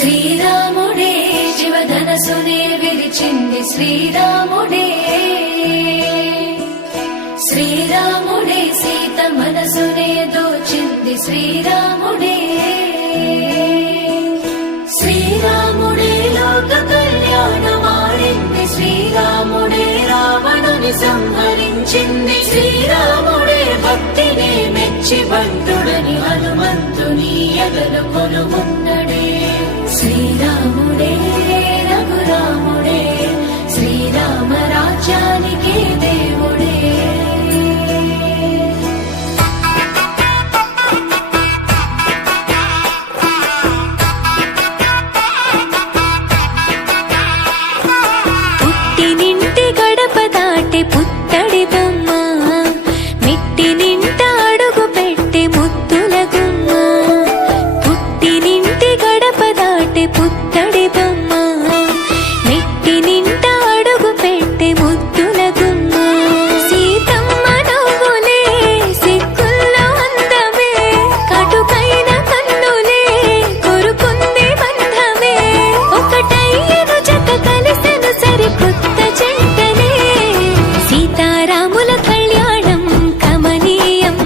శ్రీరాముడే జీవధనసునే విరిచింది శ్రీరాముడే, శ్రీరాముడే సీత మనసునే దోచింది శ్రీరాముడే, శ్రీరాముడే లోక కళ్యాణమాడింది శ్రీరాముడే రావణుని సంహరించింది శ్రీరాముడే భక్తిని మెచ్చి బంధుడని హనుమంతుని ఎదలు కొలుమున్నడే శ్రీరాముడే రఘురాముడే శ్రీరామ రాజ్యానికి దేవుడే. పుట్టినింటి గడప దాటి పుత్తడి బొమ్మ, మెట్టినింట అడుగు పెట్టి ముద్దుల గుమ్మ. పుట్టినింటి గడప దాటి పుత్తడి బొమ్మ, మెట్టినింట అడుగు పెట్టి ముద్దుల గుమ్మ. సీతమ్మ నవ్వులే సిగ్గుల్లో అందమే, కటుకైన కన్నులే కొరుకుంది బంధమే. ఒకటయ్యను జత కలిసెను సరికొత్త జంటనే, సీతారాముల కళ్యాణం కమనీయం.